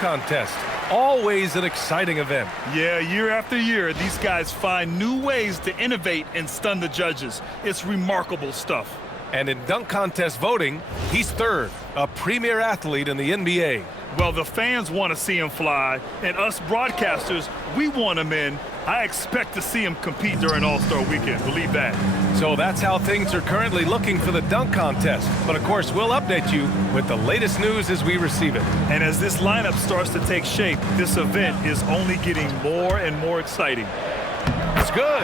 contest. Always an exciting event. Yeah, year after year, these guys find new ways to innovate and stun the judges. It's remarkable stuff. And in dunk contest voting, he's third, a premier athlete in the NBA. Well, the fans want to see him fly, and us broadcasters, we want him in. I expect to see him compete during All-Star Weekend, believe that. So that's how things are currently looking for the dunk contest. But of course, we'll update you with the latest news as we receive it. And as this lineup starts to take shape, this event is only getting more and more exciting. It's good.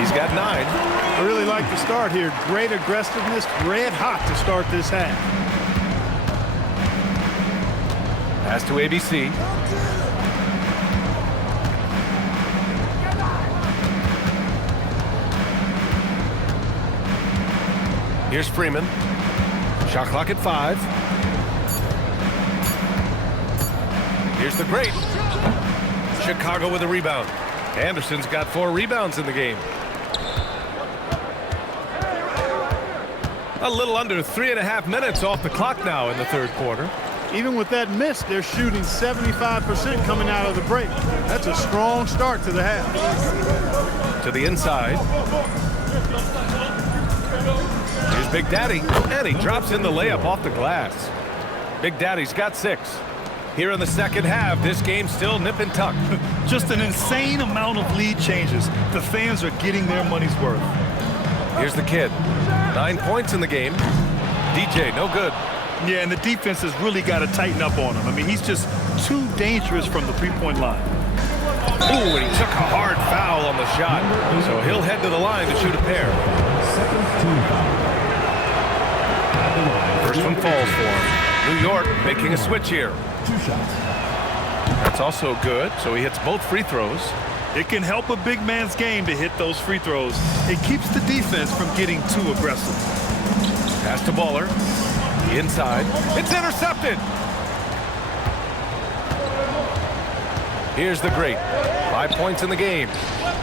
He's got 9. I really like the start here. Great aggressiveness, red hot to start this half. Pass to ABC. Here's Freeman. Shot clock at 5. Here's the great. Chicago with a rebound. Anderson's got 4 rebounds in the game. A little under 3.5 minutes off the clock now in the third quarter. Even with that miss, they're shooting 75% coming out of the break. That's a strong start to the half. To the inside. Here's Big Daddy, and he drops in the layup off the glass. Big Daddy's got 6. Here in the second half, this game's still nip and tuck. Just an insane amount of lead changes. The fans are getting their money's worth. Here's the kid. 9 points in the game. DJ, no good. Yeah, and the defense has really got to tighten up on him. I mean, he's just too dangerous from the three-point line. Ooh, and he took a hard foul on the shot. So he'll head to the line to shoot a pair. First one falls for him. New York making a switch here. 2 shots. That's also good, so he hits both free throws. It can help a big man's game to hit those free throws. It keeps the defense from getting too aggressive. Pass to Baller. Inside. It's intercepted. Here's the great. 5 points in the game.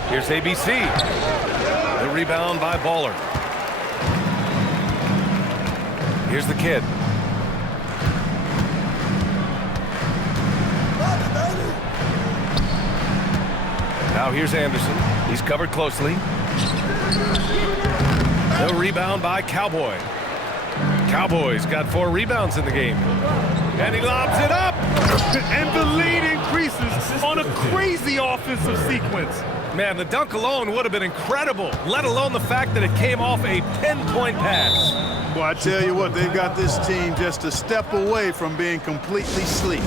Here's ABC. The rebound by Baller. Here's the kid. Now here's Anderson. He's covered closely. The rebound by Cowboy. Cowboys got 4 rebounds in the game. And he lobs it up. And the lead increases on a crazy offensive sequence. Man, the dunk alone would have been incredible, let alone the fact that it came off a pinpoint pass. Boy, I tell you what, they've got this team just a step away from being completely asleep.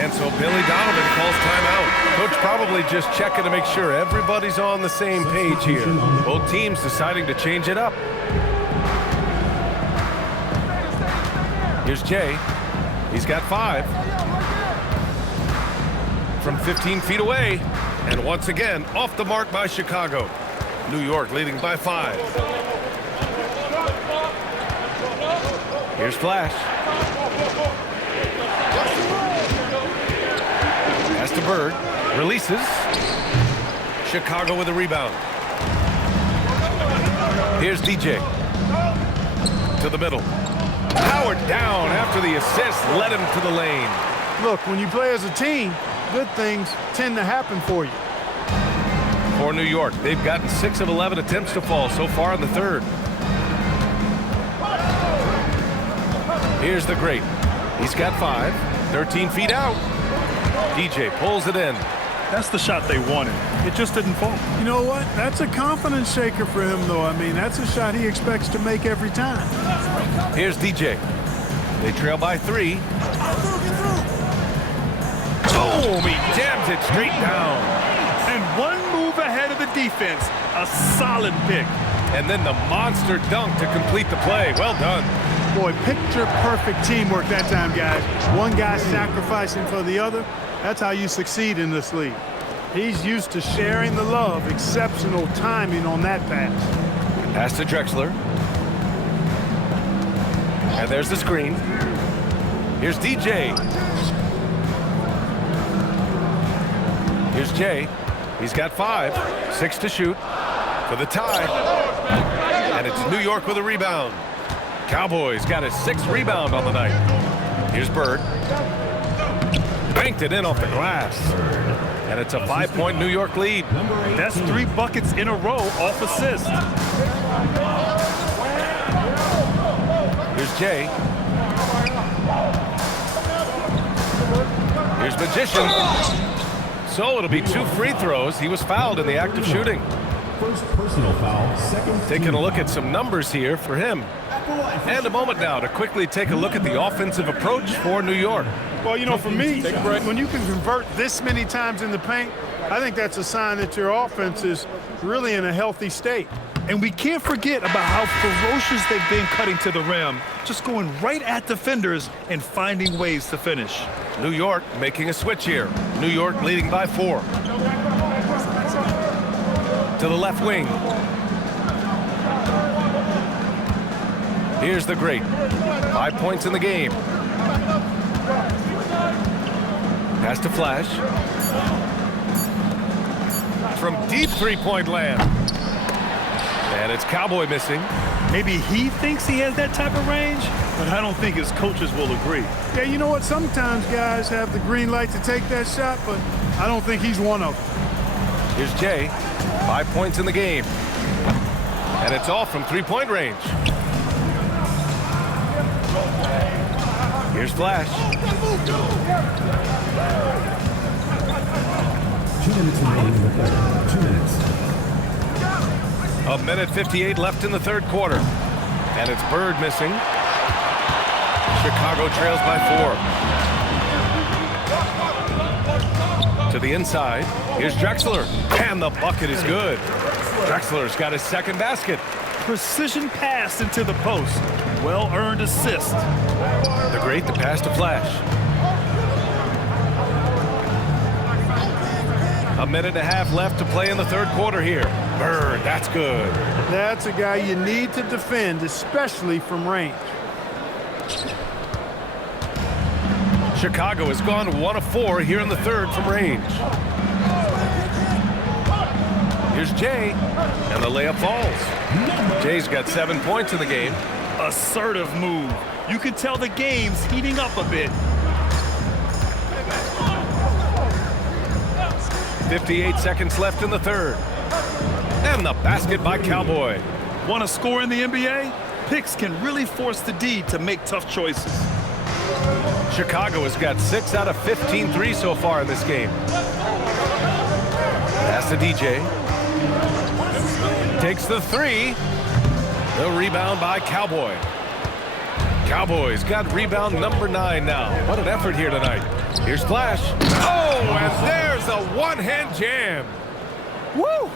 And so Billy Donovan calls timeout. Coach probably just checking to make sure everybody's on the same page here. Both teams deciding to change it up. Here's Jay. He's got 5. From 15 feet away. And once again, off the mark by Chicago. New York leading by 5. Here's Flash. Pass to Bird. Releases. Chicago with a rebound. Here's DJ. To the middle. Powered down after the assist led him to the lane. Look, when you play as a team, good things tend to happen for you. For New York, they've gotten 6 of 11 attempts to fall so far in the third. Here's the great. He's got 5. 13 feet out. DJ pulls it in. That's the shot they wanted. It just didn't fall. You know what? That's a confidence shaker for him, though. I mean, that's a shot he expects to make every time. Here's DJ. They trail by 3. Boom! He jams it straight down. And one move ahead of the defense. A solid pick. And then the monster dunk to complete the play. Well done. Boy, picture-perfect teamwork that time, guys. One guy sacrificing for the other. That's how you succeed in this league. He's used to sharing the love. Exceptional timing on that pass. Pass to Drexler. And there's the screen. Here's DJ. Here's Jay. He's got 5. 6 to shoot for the tie. And it's New York with a rebound. Cowboys got a 6th rebound on the night. Here's Bird. banked it in off the glass. And it's a 5-point New York lead. That's 3 buckets in a row off assist. Here's Jay. Here's Magician. So it'll be 2 free throws. He was fouled in the act of shooting. First personal foul, second. Taking a look at some numbers here for him. And a moment now to quickly take a look at the offensive approach for New York. Well, you know, for me, when you can convert this many times in the paint, I think that's a sign that your offense is really in a healthy state. And we can't forget about how ferocious they've been cutting to the rim, just going right at defenders and finding ways to finish. New York making a switch here. New York leading by 4. To the left wing. Here's the great. 5 points in the game. Pass to Flash. From deep three-point land. And it's Cowboy missing. Maybe he thinks he has that type of range, but I don't think his coaches will agree. Yeah, you know what? Sometimes guys have the green light to take that shot, but I don't think he's one of them. Here's Jay. 5 points in the game. And it's off from three-point range. Here's Flash. 2 minutes remaining in the third. 2 minutes. A minute 58 left in the third quarter. And it's Bird missing. Chicago trails by 4. To the inside. Here's Drexler. And the bucket is good. Drexler's got his second basket. Precision pass into the post. Well-earned assist. The great, the pass to Flash. A minute and a half left to play in the third quarter here. Bird, that's good. That's a guy you need to defend, especially from range. Chicago has gone 1 of 4 here in the third from range. Here's Jay, and the layup falls. Jay's got 7 points in the game. Assertive move. You can tell the game's heating up a bit. 58 seconds left in the third. And the basket by Cowboy. Want to score in the NBA? Picks can really force the D to make tough choices. Chicago has got 6 out of 15 threes so far in this game. Pass to DJ. Takes the 3. The rebound by Cowboy. Cowboys got rebound number 9 now. What an effort here tonight. Here's Flash. Oh, and there's a one-hand jam. Woo!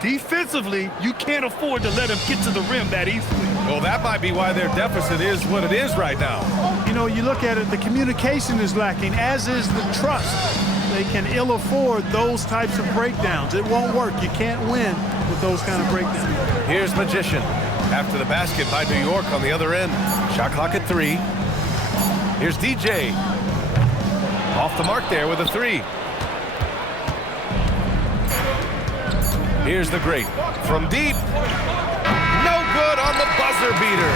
Defensively, you can't afford to let him get to the rim that easily. Well, that might be why their deficit is what it is right now. You know, you look at it, the communication is lacking, as is the trust. They can ill afford those types of breakdowns. It won't work. You can't win with those kind of breakdowns. Here's Magician. After the basket by New York on the other end. Shot clock at 3. Here's DJ. Off the mark there with a 3. Here's the great. From deep. No good on the buzzer beater.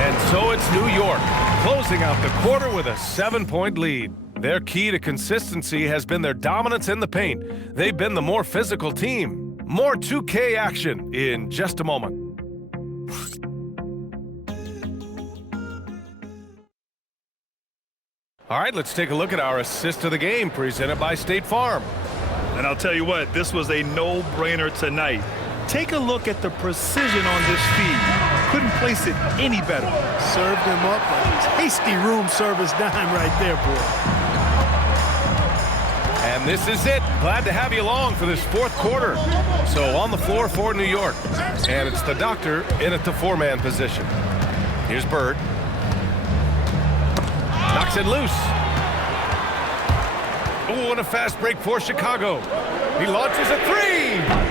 And so it's New York, closing out the quarter with a 7-point lead. Their key to consistency has been their dominance in the paint. They've been the more physical team. More 2K action in just a moment. All right, let's take a look at our assist of the game presented by State Farm. And I'll tell you what, this was a no-brainer tonight. Take a look at the precision on this feed. Couldn't place it any better. Served him up a tasty room service dime right there, boy. And this is it. Glad to have you along for this fourth quarter. So on the floor for New York. And it's the doctor in at the 4-man position. Here's Bird. Knocks it loose. Oh, and a fast break for Chicago. He launches a 3.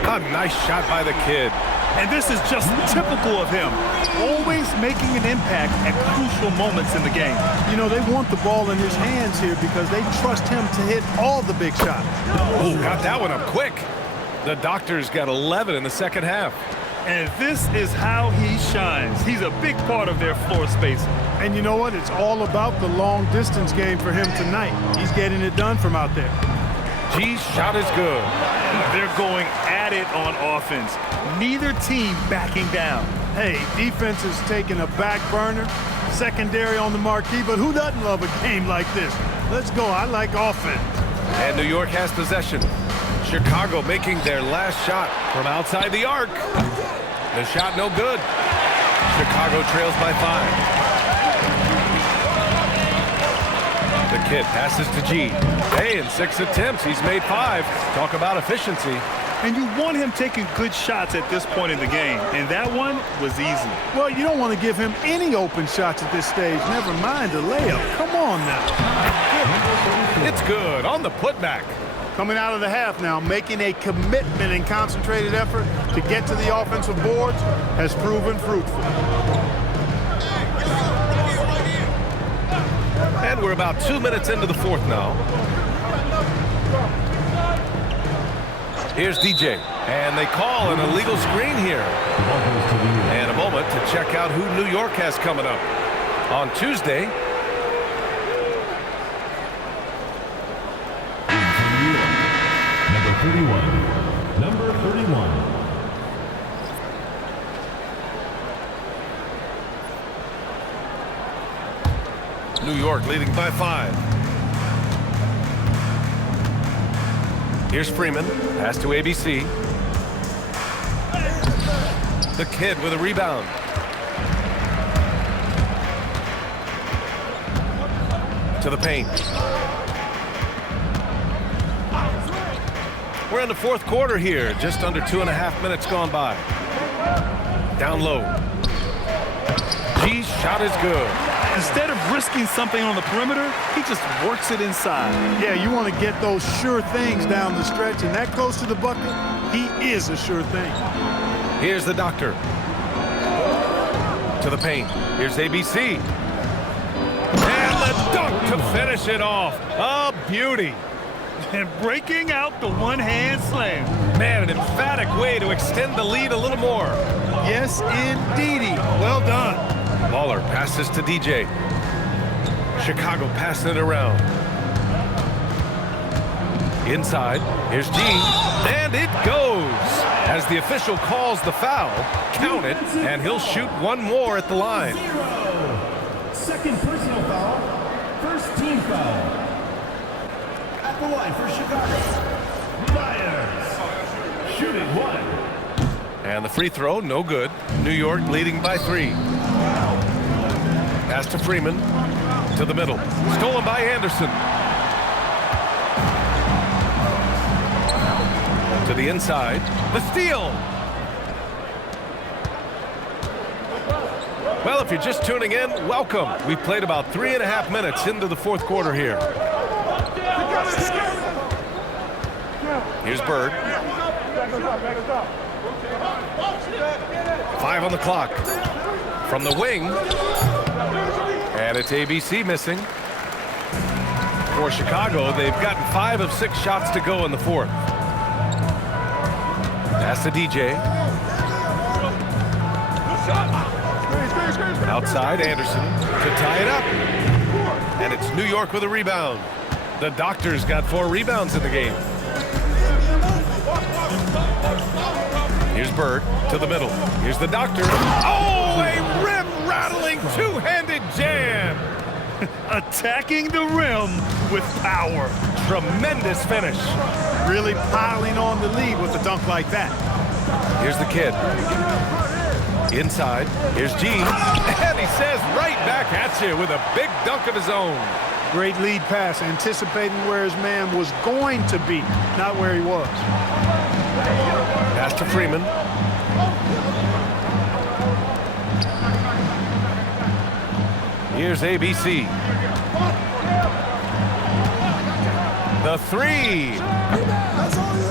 A nice shot by the kid. And this is just typical of him. Always making an impact at crucial moments in the game. You know, they want the ball in his hands here because they trust him to hit all the big shots. Oh, got that one up quick. The Doctor's got 11 in the second half. And this is how he shines. He's a big part of their floor spacing. And you know what? It's all about the long distance game for him tonight. He's getting it done from out there. G's shot is good. They're going at it on offense. Neither team backing down. Hey, defense is taking a back burner, secondary on the marquee, but who doesn't love a game like this? Let's go. I like offense. And New York has possession. Chicago making their last shot from outside the arc. The shot no good. Chicago trails by 5. The kid passes to G. Hey, in 6 attempts, he's made 5. Talk about efficiency. And you want him taking good shots at this point in the game. And that one was easy. Well, you don't want to give him any open shots at this stage. Never mind a layup. Come on now. It's good on the putback. Coming out of the half now, making a commitment and concentrated effort to get to the offensive boards has proven fruitful. And we're about 2 minutes into the fourth now. Here's DJ, and they call an illegal screen here. And a moment to check out who New York has coming up. On Tuesday, Number 31. Number 31. New York leading by 5. Here's Freeman, pass to ABC. The kid with a rebound. To the paint. We're in the fourth quarter here, just under 2.5 minutes gone by. Down low. G's shot is good. Instead of risking something on the perimeter, he just works it inside. Yeah, you want to get those sure things down the stretch, and that close to the bucket, he is a sure thing. Here's the doctor. To the paint. Here's ABC. And the dunk to finish it off. A beauty. And breaking out the one-hand slam. Man, an emphatic way to extend the lead a little more. Yes, indeedy. Well done. Lawler passes to DJ. Chicago passing it around. Inside, here's G, and it goes. As the official calls the foul, count it, and he'll shoot one more at the line. 0. Second personal foul. First team foul. At the line for Chicago. Myers. Shooting 1. And the free throw, no good. New York leading by 3. Pass to Freeman. To the middle. Stolen by Anderson. To the inside. The steal. Well, if you're just tuning in, welcome. We've played about 3.5 minutes into the fourth quarter here. Here's Bird. 5 on the clock. From the wing. And it's ABC missing. For Chicago, they've gotten 5 of 6 shots to go in the fourth. Pass to DJ. Outside, Anderson to tie it up. And it's New York with a rebound. The Doctor's got 4 rebounds in the game. Here's Bird to the middle. Here's the Doctor. Oh, a rim-rattling two-handed jam. Attacking the rim with power. Tremendous finish. Really piling on the lead with a dunk like that. Here's the kid. Inside, here's G. And he says right back at you with a big dunk of his own. Great lead pass, anticipating where his man was going to be, not where he was. Pass to Freeman. Here's ABC. The 3.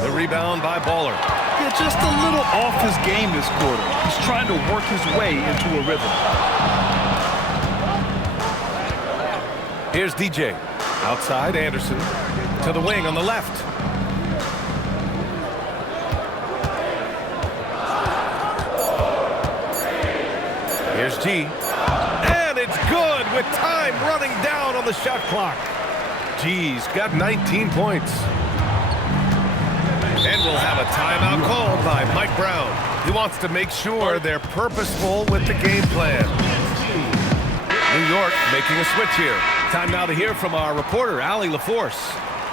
The rebound by Baller. Yeah, just a little off his game this quarter. He's trying to work his way into a rhythm. Here's DJ. Outside, Anderson. To the wing on the left. Here's G. And it's good with time running down on the shot clock. G's got 19 points. And we'll have a timeout called by Mike Brown. He wants to make sure they're purposeful with the game plan. New York making a switch here. Time now to hear from our reporter, Allie LaForce.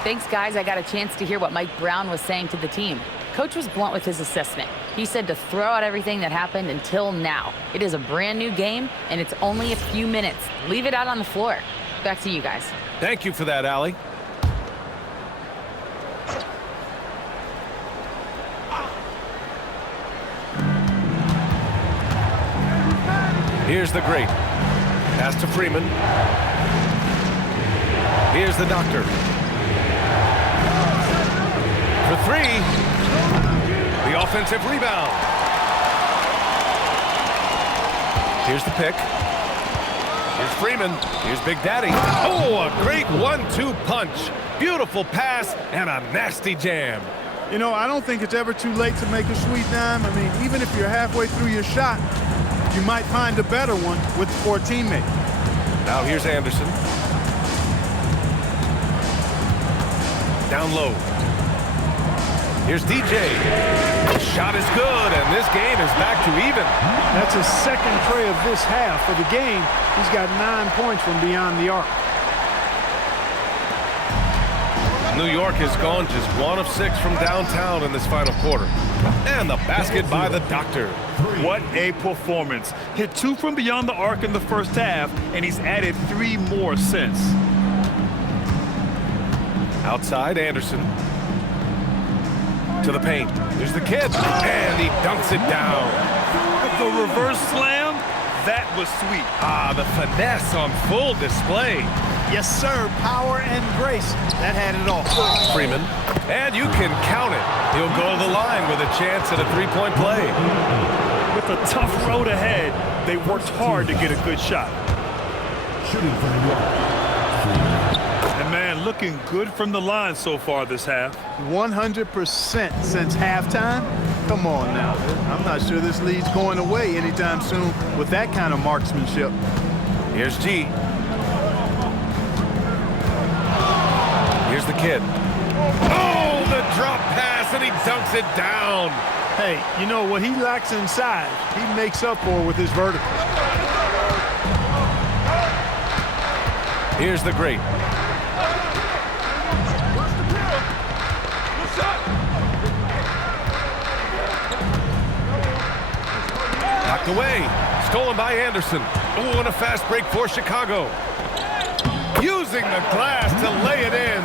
Thanks, guys. I got a chance to hear what Mike Brown was saying to the team. Coach was blunt with his assessment. He said to throw out everything that happened until now. It is a brand new game, and it's only a few minutes. Leave it out on the floor. Back to you guys. Thank you for that, Allie. Here's the great. Pass to Freeman. Here's the doctor. For three. The offensive rebound. Here's the pick. Here's Freeman. Here's Big Daddy. Oh, a great 1-2 punch. Beautiful pass and a nasty jam. You know, I don't think it's ever too late to make a sweet dime. I mean, even if you're halfway through your shot, you might find a better one for a teammate. Now here's Anderson. Down low. Here's DJ. The shot is good, and this game is back to even. That's his second tray of this half. For the game, he's got 9 points from beyond the arc. New York has gone just 1 of 6 from downtown in this final quarter. And the basket by the doctor. What a performance. Hit 2 from beyond the arc in the first half, and he's added 3 more since. Outside, Anderson. To the paint. There's the kid. And he dunks it down. The reverse slam, that was sweet. Ah, the finesse on full display. Yes, sir. Power and grace. That had it all. Freeman. And you can count it. He'll go to the line with a chance at a three-point play. With a tough road ahead, they worked hard to get a good shot. Shooting for New York. And man, looking good from the line so far this half. 100% since halftime. Come on now. I'm not sure this lead's going away anytime soon with that kind of marksmanship. Here's G. Here's the kid. Oh, the drop pass, and he dunks it down. Hey, you know, what he lacks inside, he makes up for with his vertical. Here's the great. Knocked away. Stolen by Anderson. Oh, and a fast break for Chicago. Using the glass to lay it in.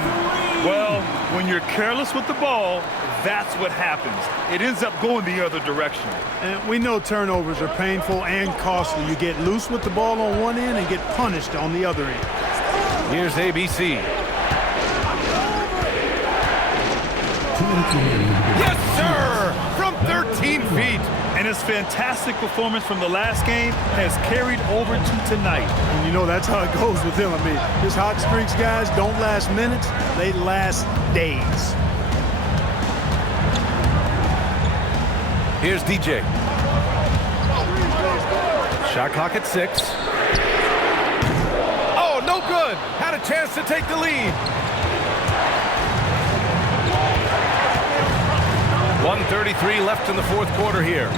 Well, when you're careless with the ball, that's what happens. It ends up going the other direction. And we know turnovers are painful and costly. You get loose with the ball on one end and get punished on the other end. Here's ABC. Yes, sir! From 13 feet. And his fantastic performance from the last game has carried over to tonight. And you know, that's how it goes with him. I mean, his hot streaks, guys, don't last minutes. They last days. Here's DJ. Shot clock at 6. Oh, no good. Had a chance to take the lead. 1:33 left in the fourth quarter here.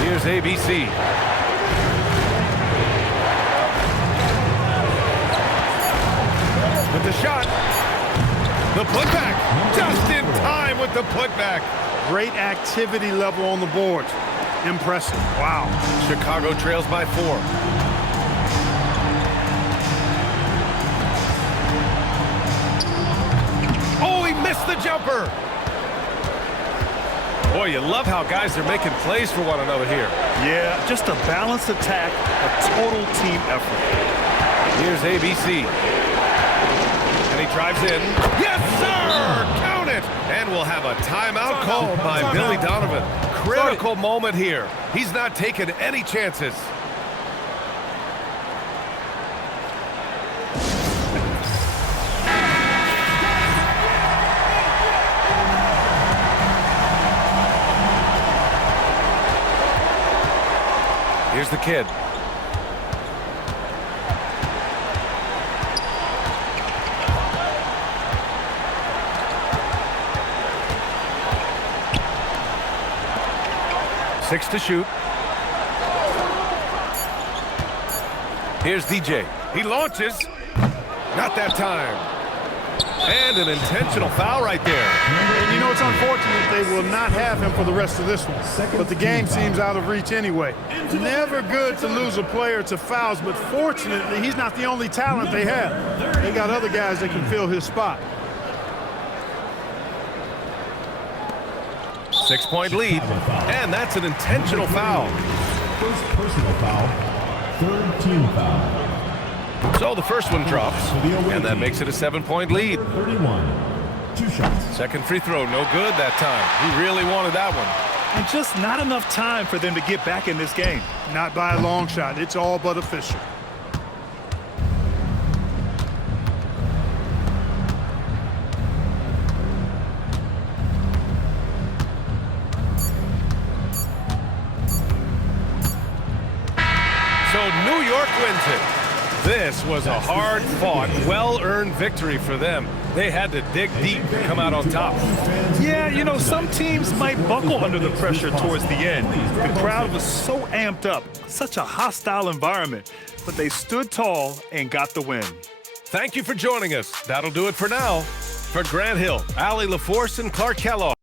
Here's ABC. With the shot. The putback. Just in time with the putback. Great activity level on the boards. Impressive. Wow. Chicago trails by 4. Oh, he missed the jumper. Boy, you love how guys are making plays for one another here. Yeah, just a balanced attack, a total team effort. Here's ABC. And he drives in. Yes, sir! Count it! And we'll have a timeout called by Billy Donovan. Critical moment here. He's not taking any chances. Here's the kid. Six to shoot. Here's DJ. He launches. Not that time. And an intentional foul right there. And you know, it's unfortunate they will not have him for the rest of this one. But the game seems out of reach anyway. Never good to lose a player to fouls, but fortunately, he's not the only talent they have. They got other guys that can fill his spot. 6-point lead. And that's an intentional foul. First personal foul. Third team foul. So the first one drops, and that makes it a 7-point lead. 31. 2 shots. Second free throw, no good that time. He really wanted that one. And just not enough time for them to get back in this game. Not by a long shot. It's all but official. So New York wins it. This was a hard-fought, well-earned victory for them. They had to dig deep to come out on top. Yeah, you know, some teams might buckle under the pressure towards the end. The crowd was so amped up, such a hostile environment, but they stood tall and got the win. Thank you for joining us. That'll do it for now. For Grant Hill, Allie LaForce, and Clark Kellogg,